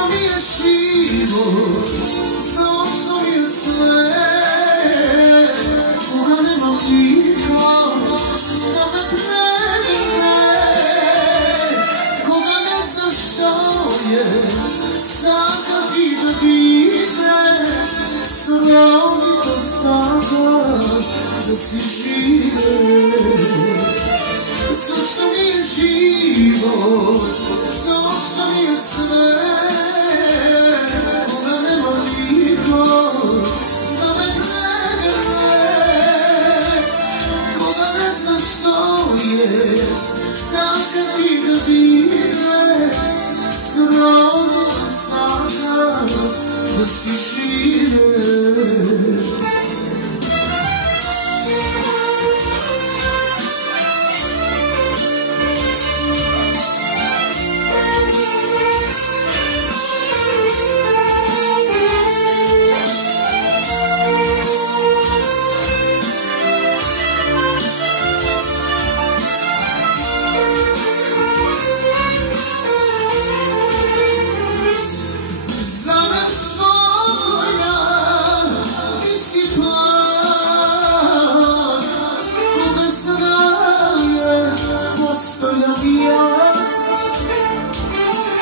Zašto mi je život, zašto mi je sve, koga nema niko da me premine, koga ne znam što je, sada ti da vide, srodi to sada da si žive. Zašto mi je život, zašto mi je sve, koga nema niko da me premine, koga ne znam što je, sada ti da vide, srodi to sada da si žive.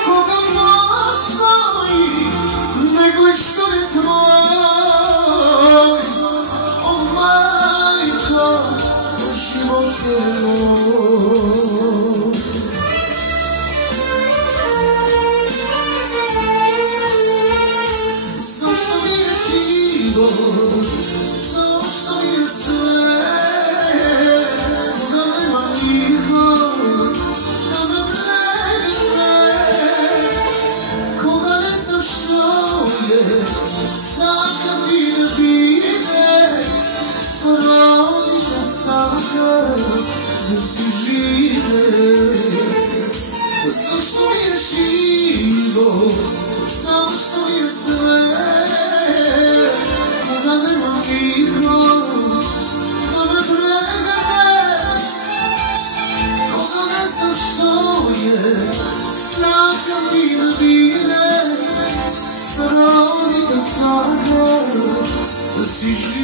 Koga postoji, nego što je tvoj, o majko, o živote moj. Zašto mi je život, zašto mi je sve, koga nema niko da me premine, koga ne znam što je, sad kad ti ne vide, srodi te sada da si žive. Zašto mi je život, zašto mi je sve, koga nema niko da me premine, koga ne znam što je, sad kad ti ne vide, srodi te sada da si žive.